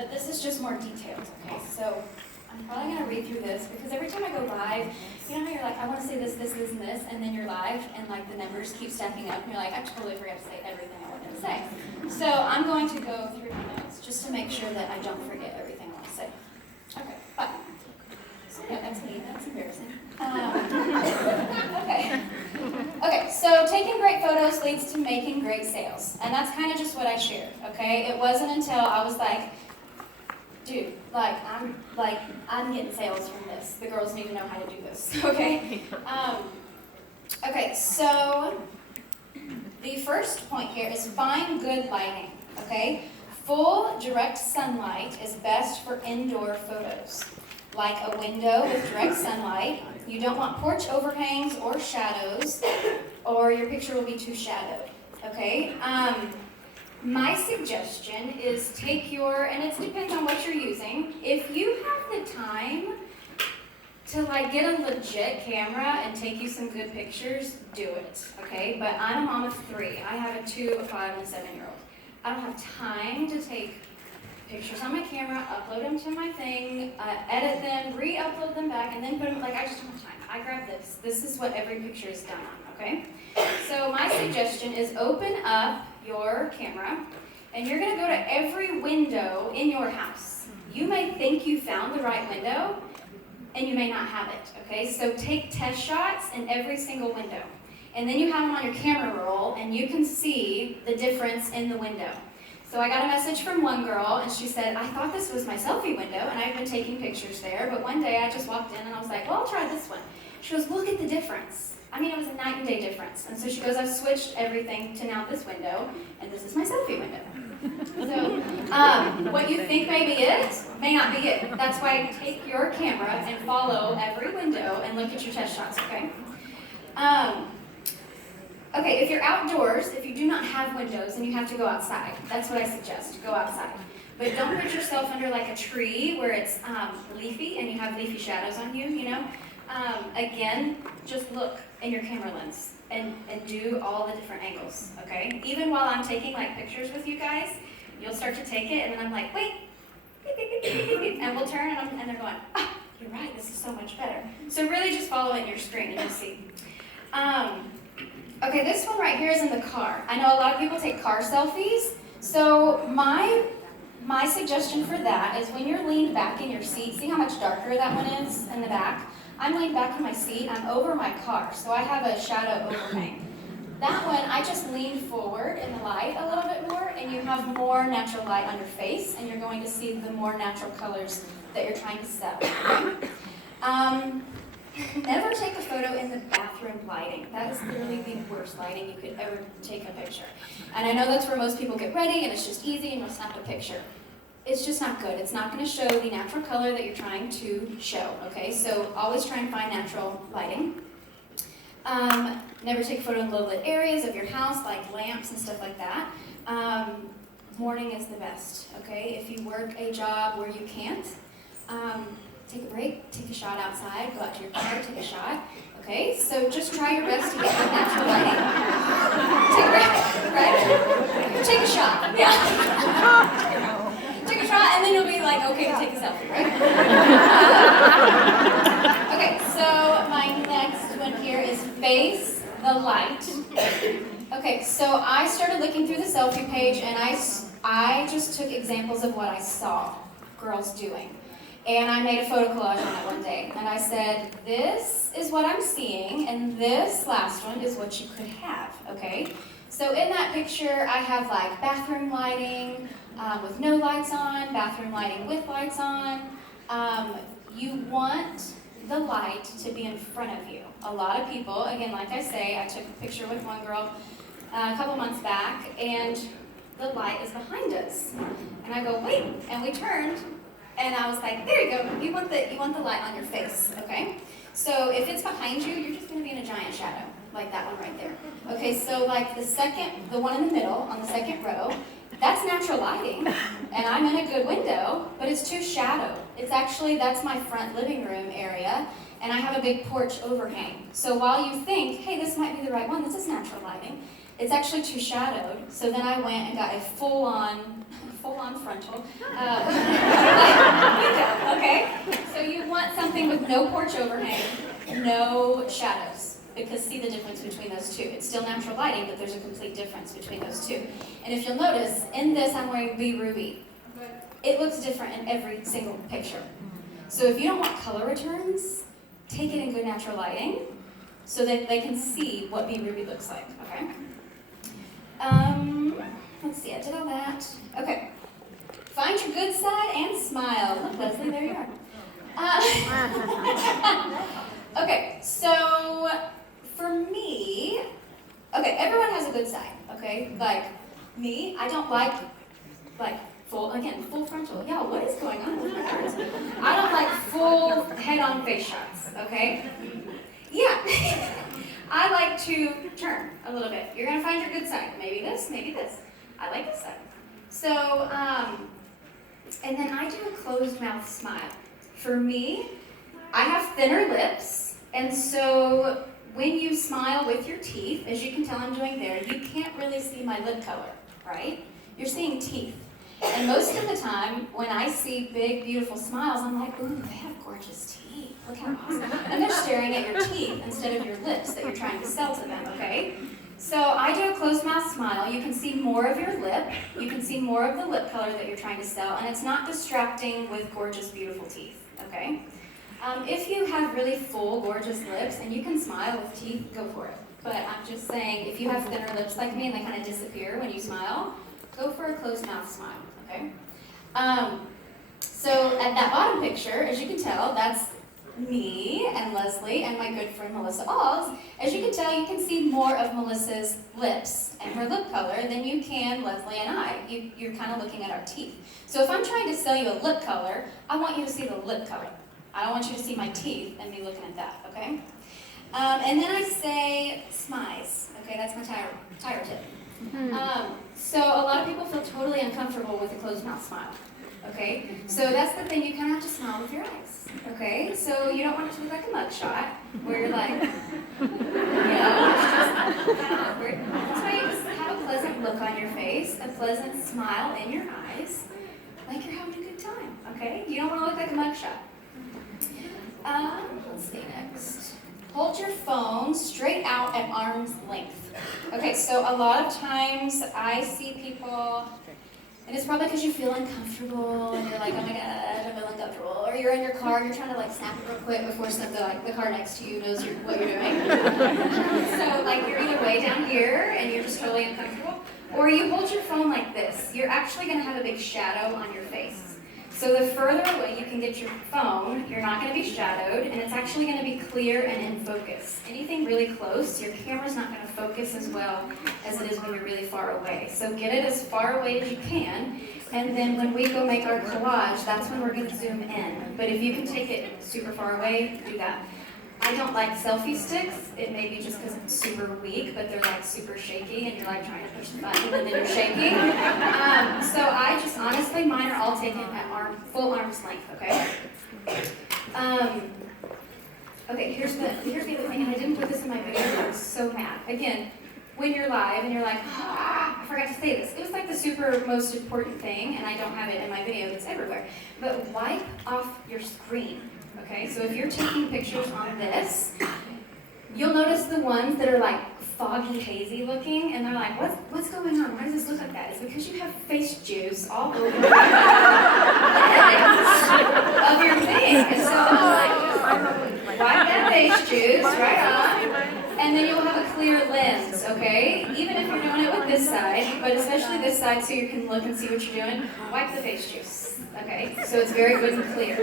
but this is just more detailed, okay? So I'm probably gonna read through this because every time I go live, you know how you're like, I wanna say this, this, this, and this, and then you're live, and like the numbers keep stacking up, and you're like, I totally forgot to say everything I wanted to say. So I'm going to go through my notes just to make sure that I don't forget everything I want to say. Okay, bye. So yeah, that's me, that's embarrassing. Okay, so taking great photos leads to making great sales. And that's kind of just what I shared, okay? It wasn't until I was like, dude, I'm getting sales from this. The girls need to know how to do this, okay? Okay, so the first point here is find good lighting, okay? Full direct sunlight is best for indoor photos. Like a window with direct sunlight. You don't want porch overhangs or shadows, or your picture will be too shadowed, okay? My suggestion is take your, and it depends on what you're using. If you have the time to like get a legit camera and take you some good pictures, do it, okay? But I'm a mom of 3. I have a 2, a 5, and a 7-year-old. I don't have time to take pictures on my camera, upload them to my thing, edit them, re-upload them back, and then put them, like, I just don't have time. I grab this. This is what every picture is done on, okay? So my suggestion is open up your camera, and you're gonna go to every window in your house. You may think you found the right window, and you may not have it, okay? So take test shots in every single window. And then you have them on your camera roll, and you can see the difference in the window. So I got a message from one girl, and she said, I thought this was my selfie window, and I've been taking pictures there, but one day I just walked in, and I was like, well, I'll try this one. She goes, look at the difference. I mean, it was a night and day difference. And so she goes, I've switched everything to now this window, and this is my selfie window. So what you think may be it, may not be it. That's why take your camera and follow every window and look at your test shots, okay? Okay, if you're outdoors, if you do not have windows and you have to go outside, that's what I suggest, go outside. But don't put yourself under like a tree where it's leafy and you have leafy shadows on you, you know? Again, just look in your camera lens and do all the different angles, okay? Even while I'm taking like pictures with you guys, you'll start to take it and then I'm like, wait, and we'll turn and they're going, ah, you're right, this is so much better. So really just follow it in your screen and you'll see. Okay, this one right here is in the car. I know a lot of people take car selfies. So my suggestion for that is when you're leaned back in your seat, see how much darker that one is in the back? I'm leaned back in my seat, I'm over my car, so I have a shadow overhang. That one, I just lean forward in the light a little bit more, and you have more natural light on your face, and you're going to see the more natural colors that you're trying to sell. Never take a photo in the bathroom lighting. That is literally the worst lighting you could ever take a picture. And I know that's where most people get ready, and it's just easy, and you'll snap a picture. It's just not good. It's not going to show the natural color that you're trying to show, okay? So always try and find natural lighting. Never take a photo in low-lit areas of your house, like lamps and stuff like that. Morning is the best, okay? If you work a job where you can't, take a break, take a shot outside, go out to your car, take a shot, okay? So just try your best to get the natural lighting. Take a break, right? Take a shot, yeah. Take a shot, and then you'll be like, okay, take a selfie, right? Okay, so my next one here is face the light. Okay, so I started looking through the selfie page, and I just took examples of what I saw girls doing. And I made a photo collage on it one day. And I said, this is what I'm seeing, and this last one is what you could have, okay? So in that picture, I have like bathroom lighting with no lights on, bathroom lighting with lights on. You want the light to be in front of you. A lot of people, again, like I say, I took a picture with one girl a couple months back, and the light is behind us. And I go, wait, and we turned, and I was like, there you go, you want the light on your face, okay? So if it's behind you, you're just gonna be in a giant shadow, like that one right there. Okay, so like the one in the middle, on the second row, that's natural lighting, and I'm in a good window, but it's too shadowed. It's actually, that's my front living room area, and I have a big porch overhang. So while you think, hey, this might be the right one, this is natural lighting, It's actually too shadowed, so then I went and got a full-on frontal window, okay? So you want something with no porch overhang, no shadows, because see the difference between those two. It's still natural lighting, but there's a complete difference between those two. And if you'll notice, in this I'm wearing Be Ruby. It looks different in every single picture. So if you don't want color returns, take it in good natural lighting so that they can see what Be Ruby looks like, okay? Let's see, I did all that. Okay. Find your good side and smile. Look, Leslie, there you are. Okay, so for me, okay, everyone has a good side, okay? Like me, I don't like full frontal. Yeah, what is going on with my arms? I don't like full head-on face shots, okay? Yeah. I like to turn a little bit. You're gonna find your good side. Maybe this, maybe this. I like this side. So, and then I do a closed mouth smile. For me, I have thinner lips, and so when you smile with your teeth, as you can tell I'm doing there, you can't really see my lip color, right? You're seeing teeth. And most of the time, when I see big, beautiful smiles, I'm like, ooh, they have gorgeous teeth. Look how awesome. And they're staring at your teeth instead of your lips that you're trying to sell to them, okay? So I do a closed mouth smile. You can see more of your lip. You can see more of the lip color that you're trying to sell, and it's not distracting with gorgeous, beautiful teeth, okay? If you have really full, gorgeous lips, and you can smile with teeth, go for it. But I'm just saying, if you have thinner lips like me and they kind of disappear when you smile, go for a closed mouth smile, okay? So at that bottom picture, as you can tell, that's me and Leslie and my good friend Melissa Alls. As you can tell, you can see more of Melissa's lips and her lip color than you can Leslie and I. You're kind of looking at our teeth. So if I'm trying to sell you a lip color, I want you to see the lip color. I don't want you to see my teeth and be looking at that, okay? And then I say smize, okay? That's my tire tip. So a lot of people feel totally uncomfortable with a closed mouth smile, okay? So that's the thing, you kind of have to smile with your eyes, okay? So you don't want it to look like a mug shot, where you're like, it's just kind of awkward. That's why you just have a pleasant look on your face, a pleasant smile in your eyes, like you're having a good time, okay? You don't want to look like a mug shot. Let's see next. Hold your phone straight out at arm's length. Okay, so a lot of times I see people, and it's probably because you feel uncomfortable, and you're like, oh my god, I feel uncomfortable. Or you're in your car, and you're trying to like snap it real quick before the car next to you knows what you're doing. So like you're either way down here, and you're just totally uncomfortable, or you hold your phone like this. You're actually going to have a big shadow on your face. So the further away you can get your phone, you're not going to be shadowed, and it's actually going to be clear and in focus. Anything really close, your camera's not going to focus as well as it is when you're really far away. So get it as far away as you can, and then when we go make our collage, that's when we're going to zoom in. But if you can take it super far away, do that. I don't like selfie sticks. It may be just because it's super weak, but they're like super shaky, and you're like trying to push the button, and then you're shaking. So I just honestly, mine are all taken at full arm's length. Okay. Okay. Here's the other thing, and I didn't put this in my video. I was so mad. Again, when you're live and you're like, I forgot to say this. It was like the super most important thing, and I don't have it in my video. It's everywhere. But wipe off your screen. Okay, so if you're taking pictures on this, you'll notice the ones that are like foggy, hazy looking, and they're like, what's going on? Why does this look like that? It's because you have face juice all over the of your thing. And so like, wipe that face juice right on, and then you'll have a clear lens, okay? Even if you're doing it with this side, but especially this side so you can look and see what you're doing, wipe the face juice, okay? So it's very good and clear.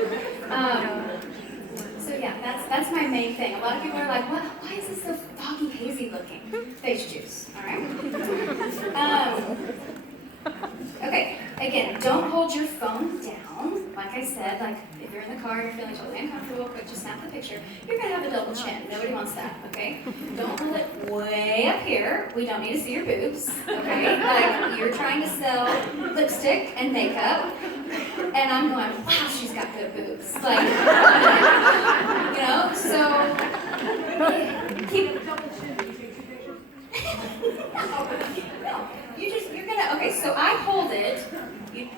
So yeah, that's my main thing. A lot of people are like, why is this so foggy, hazy looking? Face juice, all right? Okay, again, don't hold your phone down. Like I said, like if you're in the car and you're feeling totally uncomfortable, quick, just snap the picture. You're gonna have a double chin. Nobody wants that, okay? Don't hold it way up here. We don't need to see your boobs, okay? Like you're trying to sell lipstick and makeup, and I'm going, wow, she's got good boobs. Like, so keep. No. You're gonna, okay, so I hold it,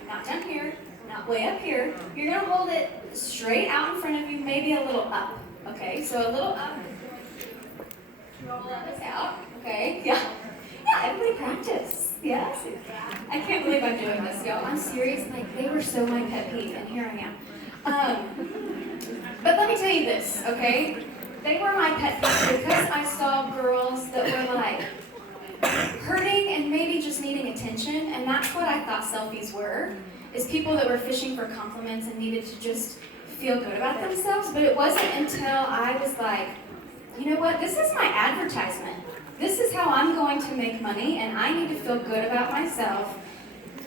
not down here, not way up here. You're gonna hold it straight out in front of you, maybe a little up. Okay, so a little up. Roll this out. Okay, yeah. Yeah, everybody practice. Yes. I can't believe I'm doing this, y'all. I'm serious. Like, they were so my pet peeve, and here I am. But let me tell you this, okay? They were my pet peeve because I saw girls that were like hurting and maybe just needing attention, and that's what I thought selfies were, is people that were fishing for compliments and needed to just feel good about themselves. But it wasn't until I was like, you know what, this is my advertisement. This is how I'm going to make money, and I need to feel good about myself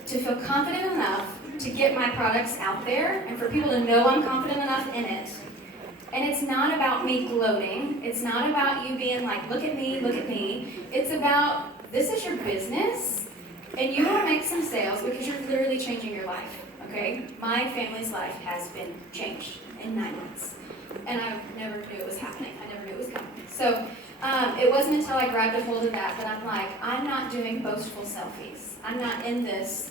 to feel confident enough to get my products out there and for people to know I'm confident enough in it. And it's not about me gloating. It's not about you being like, look at me, look at me. It's about, this is your business, and you want to make some sales because you're literally changing your life, okay? My family's life has been changed in 9 months, and I never knew it was happening. I never knew it was coming. So it wasn't until I grabbed a hold of that I'm like, I'm not doing boastful selfies. I'm not in this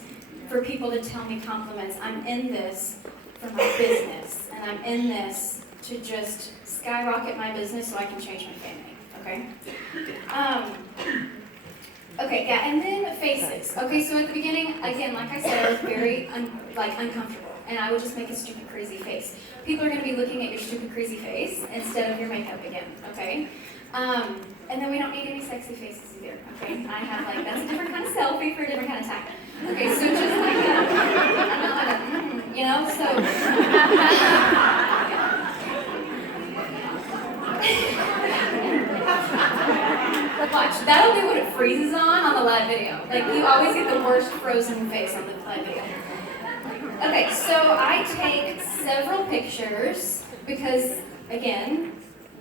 for people to tell me compliments. I'm in this for my business, and I'm in this to just skyrocket my business so I can change my family, okay? Okay, yeah, and then faces. Okay, so at the beginning, again, like I said, I was very uncomfortable, and I would just make a stupid, crazy face. People are going to be looking at your stupid, crazy face instead of your makeup again, okay? And then we don't need any sexy faces either, okay? I have, like, that's a different kind of selfie for a different kind of time. Okay, so just like that, you know, so... Watch, that'll be what it freezes on the live video. Like, you always get the worst frozen face on the live video. Okay, so I take several pictures because, again,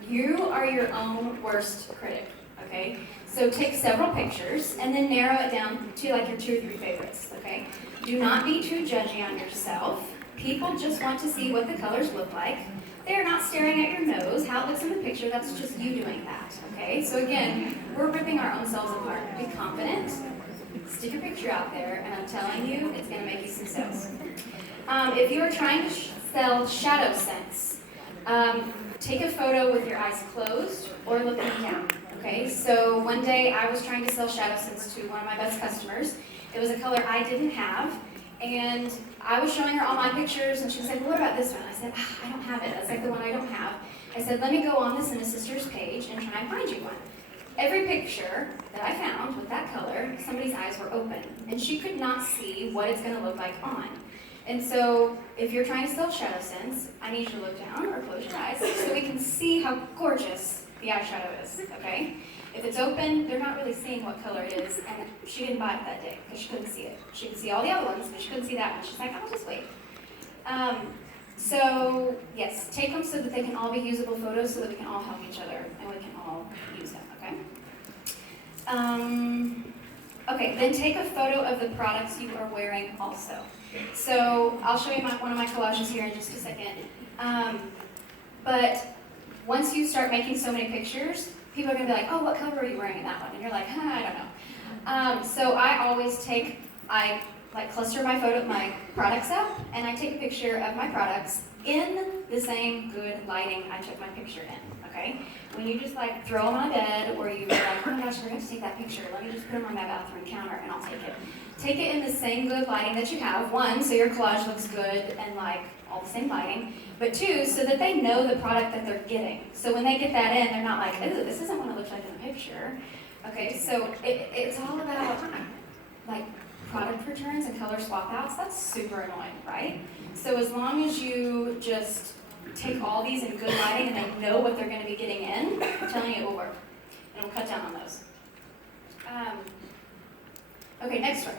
you are your own worst critic, okay? So take several pictures and then narrow it down to like your 2 or 3 favorites, okay? Do not be too judgy on yourself. People just want to see what the colors look like. They're not staring at your nose, how it looks in the picture, that's just you doing that, okay? So again, we're ripping our own selves apart. Be confident, stick your picture out there, and I'm telling you, it's gonna make you some sales. If you are trying to sell shadow sense, take a photo with your eyes closed or looking down, okay? So one day I was trying to sell shadow sense to one of my best customers. It was a color I didn't have, and I was showing her all my pictures, and she was like, well, what about this one? I said, I don't have it. That's like the one I don't have. I said, let me go on this in a sister's page and try and find you one. Every picture that I found with that color, somebody's eyes were open, and she could not see what it's going to look like on. And so, if you're trying to sell shadow sense, I need you to look down or close your eyes so we can see how gorgeous the eyeshadow is, okay? If it's open, they're not really seeing what color it is, and she didn't buy it that day because she couldn't see it. She could see all the other ones, but she couldn't see that one. She's like, I'll just wait. So, yes, take them so that they can all be usable photos so that we can all help each other and we can all use them, okay? Okay, then take a photo of the products you are wearing also. So, I'll show you one of my collages here in just a second. But once you start making so many pictures, people are going to be like, oh, what color are you wearing in that one? And you're like, I don't know. So I always I cluster my products up, and I take a picture of my products in the same good lighting I took my picture in, okay? When you just like throw them on a bed, or you're like, oh my gosh, we're going to take that picture, let me just put them on my bathroom counter and I'll take it. Take it in the same good lighting that you have. 1, so your collage looks good and like all the same lighting. But 2, so that they know the product that they're getting. So when they get that in, they're not like, oh, this isn't what it looks like in the picture. Okay, so it's all about like product returns and color swap outs. That's super annoying, right? So as long as you just take all these in good lighting and they know what they're going to be getting in, I'm telling you it will work. And we'll cut down on those. Okay, next one.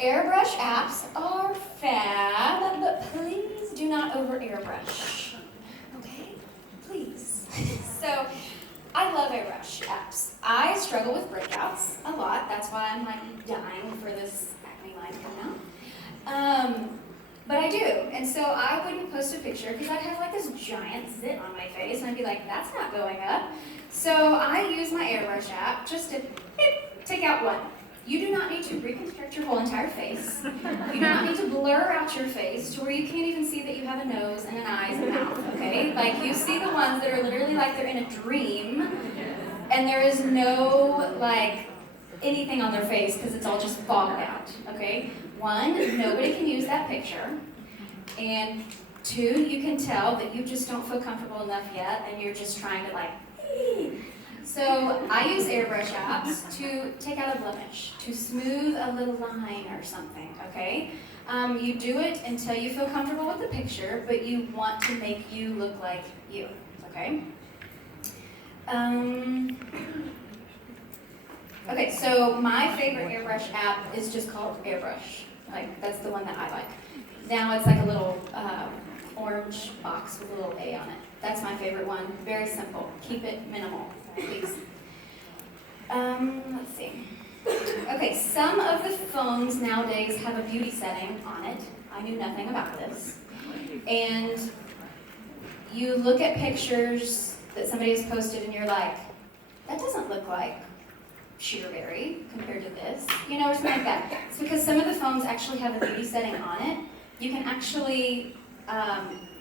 Airbrush apps are fab, but please do not over airbrush. Okay? Please. So, I love airbrush apps. I struggle with breakouts a lot. That's why I'm like dying for this acne line to come out. But I do. And so I wouldn't post a picture because I'd have like this giant zit on my face, and I'd be like, that's not going up. So I use my airbrush app just to take out one. You do not need to reconstruct your whole entire face. You do not need to blur out your face to where you can't even see that you have a nose and an eyes and a mouth, okay? Like, you see the ones that are literally like they're in a dream, and there is no, like, anything on their face because it's all just fogged out, okay? One, nobody can use that picture. And two, you can tell that you just don't feel comfortable enough yet, and you're just trying to, like, So I use airbrush apps to take out a blemish, to smooth a little line or something, okay? You do it until you feel comfortable with the picture, but you want to make you look like you, okay? Okay, so my favorite airbrush app is just called Airbrush. Like, that's the one that I like. Now it's like a little orange box with a little A on it. That's my favorite one. Very simple. Keep it minimal, please. Let's see. Okay, some of the phones nowadays have a beauty setting on it. I knew nothing about this. And you look at pictures that somebody has posted and you're like, that doesn't look like Shearberry compared to this, you know, or something like that. It's because some of the phones actually have a beauty setting on it. You can actually,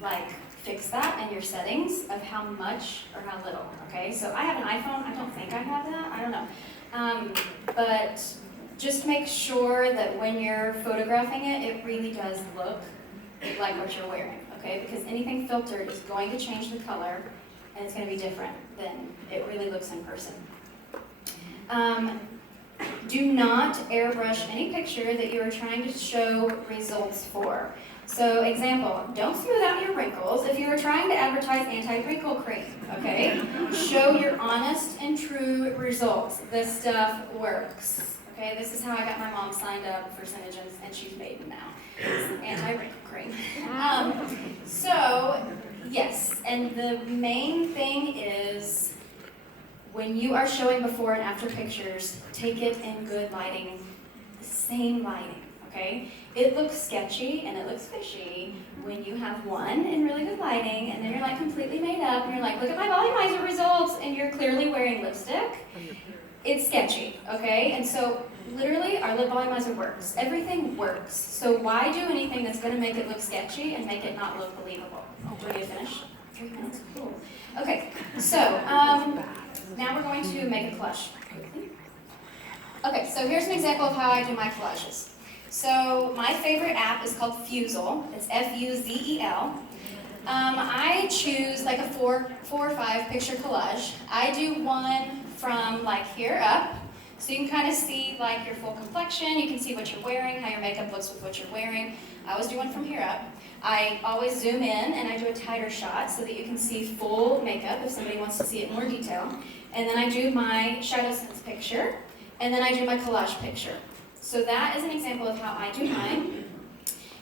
like, fix that in your settings of how much or how little, okay? So I have an iPhone. I don't think I have that. I don't know. But just make sure that when you're photographing it, it really does look like what you're wearing, okay? Because anything filtered is going to change the color, and it's going to be different than it really looks in person. Do not airbrush any picture that you are trying to show results for. So, example, don't smooth out your wrinkles if you are trying to advertise anti-wrinkle cream, okay? Show your honest and true results. This stuff works, okay? This is how I got my mom signed up for Synogens, and she's baby now. It's anti-wrinkle cream. So, yes, and the main thing is, when you are showing before and after pictures, take it in good lighting, the same lighting, okay? It looks sketchy and it looks fishy when you have one in really good lighting, and then you're like completely made up, and you're like, look at my volumizer results, and you're clearly wearing lipstick. It's sketchy, okay? And so, literally, our lip volumizer works. Everything works. So why do anything that's gonna make it look sketchy and make it not look believable? Ready to finish? 3 minutes, cool. Okay, so, now we're going to make a collage. Okay, so here's an example of how I do my collages. So my favorite app is called Fuzel. It's F-U-Z-E-L. I choose like a 4 or 5 picture collage. I do one from like here up, so you can kind of see like your full complexion. You can see what you're wearing, how your makeup looks with what you're wearing. I always do one from here up. I always zoom in and I do a tighter shot so that you can see full makeup if somebody wants to see it in more detail. And then I do my ShadowSense picture, and then I do my collage picture. So that is an example of how I do mine.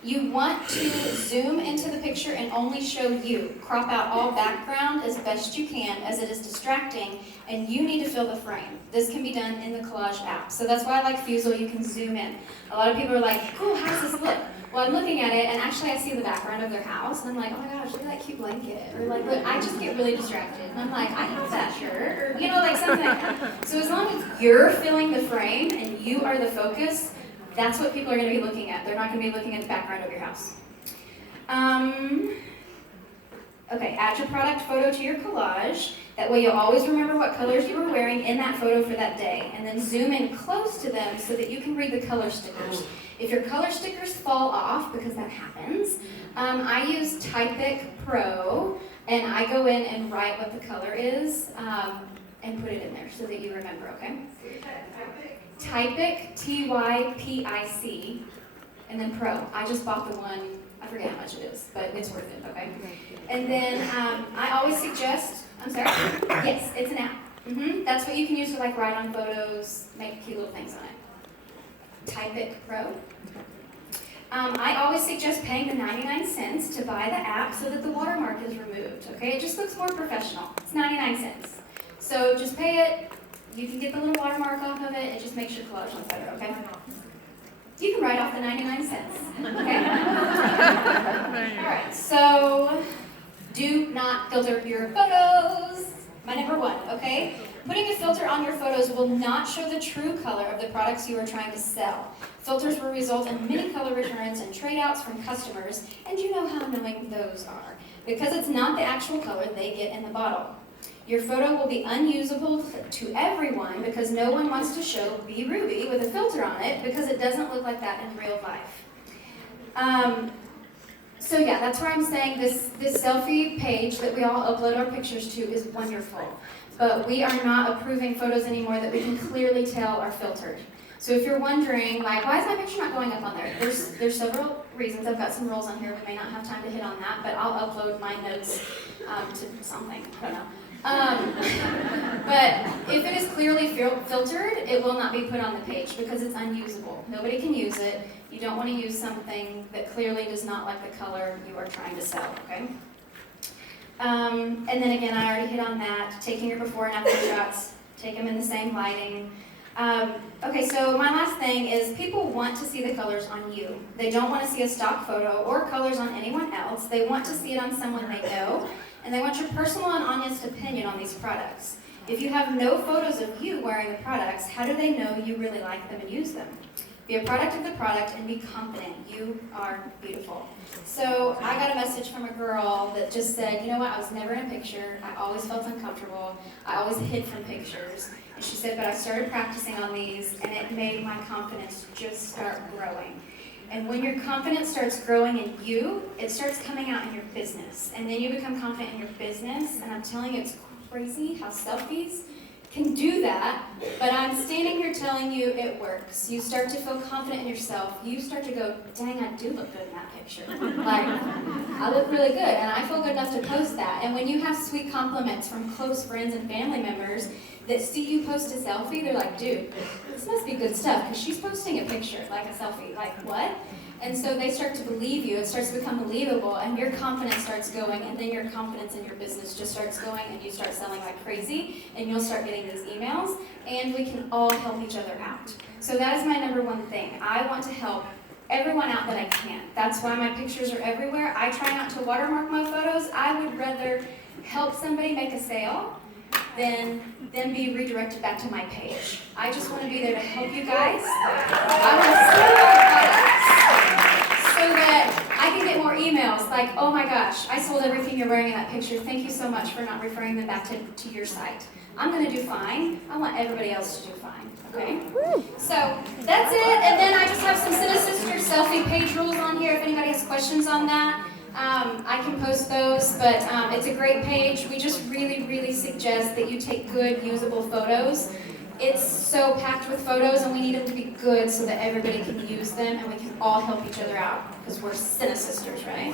You want to zoom into the picture and only show you. Crop out all background as best you can, as it is distracting, and you need to fill the frame. This can be done in the collage app. So that's why I like Fuzel. You can zoom in. A lot of people are like, cool, how does this look? Well, I'm looking at it, and actually I see the background of their house, and I'm like, oh my gosh, look at that cute blanket. Or like, look, I just get really distracted. And I'm like, I have that shirt, or, you know, like something like that. So as long as you're filling the frame and you are the focus, that's what people are going to be looking at. They're not going to be looking at the background of your house. Okay, add your product photo to your collage. That way you'll always remember what colors you were wearing in that photo for that day. And then zoom in close to them so that you can read the color stickers. If your color stickers fall off, because that happens, I use Typic Pro, and I go in and write what the color is and put it in there so that you remember, okay? Typic, T-Y-P-I-C, and then Pro. I just bought the one, I forget how much it is, but it's worth it, okay? And then I always suggest, I'm sorry? Yes, it's an app. That's what you can use to like write on photos, make cute little things on it. Typic Pro. I always suggest paying the 99 cents to buy the app so that the watermark is removed, okay? It just looks more professional. It's 99 cents. So just pay it. You can get the little watermark off of it. It just makes your collage look better, okay? You can write off the 99 cents, okay? so do not filter your photos. My number one, okay? Putting a filter on your photos will not show the true color of the products you are trying to sell. Filters will result in many color returns and trade-outs from customers, and you know how annoying those are, because it's not the actual color they get in the bottle. Your photo will be unusable to everyone because no one wants to show B Ruby with a filter on it because it doesn't look like that in real life. So yeah, that's where I'm saying this selfie page that we all upload our pictures to is wonderful. But we are not approving photos anymore that we can clearly tell are filtered. So if you're wondering, like, why is my picture not going up on there? There's several reasons. I've got some rules on here. We may not have time to hit on that, but I'll upload my notes to something. I don't know. But if it is clearly filtered, it will not be put on the page because it's unusable. Nobody can use it. You don't want to use something that clearly does not like the color you are trying to sell, okay? And then again, I already hit on that. Taking your before and after shots, take them in the same lighting. Okay, so my last thing is people want to see the colors on you. They don't want to see a stock photo or colors on anyone else. They want to see it on someone they know, and they want your personal and honest opinion on these products. If you have no photos of you wearing the products, how do they know you really like them and use them? Be a product of the product and be confident. You are beautiful. So I got a message from a girl that just said, you know what, I was never in a picture. I always felt uncomfortable. I always hid from pictures. And she said, but I started practicing on these and it made my confidence just start growing. And when your confidence starts growing in you, it starts coming out in your business. And then you become confident in your business. And I'm telling you, it's crazy how selfies can do that, but I'm standing here telling you it works. You start to feel confident in yourself. You start to go, dang, I do look good in that picture. Like, I look really good, and I feel good enough to post that. And when you have sweet compliments from close friends and family members that see you post a selfie, they're like, dude, this must be good stuff, because she's posting a picture, like a selfie. Like, what? And so they start to believe you. It starts to become believable, and your confidence starts going, and then your confidence in your business just starts going, and you start selling like crazy, and you'll start getting these emails, and we can all help each other out. So that is my number one thing. I want to help everyone out that I can. That's why my pictures are everywhere. I try not to watermark my photos. I would rather help somebody make a sale than be redirected back to my page. I just want to be there to help you guys. I want to sell your products so that I can get more emails like, oh my gosh, I sold everything you're wearing in that picture. Thank you so much for not referring them back to your site. I'm going to do fine. I want everybody else to do fine. Okay? So that's it. And then I just have some Cine Sisters selfie page rules on here if anybody has questions on that. I can post those, but it's a great page. We just really, really suggest that you take good, usable photos. It's so packed with photos, and we need them to be good so that everybody can use them, and we can all help each other out, because we're Cine Sisters, right?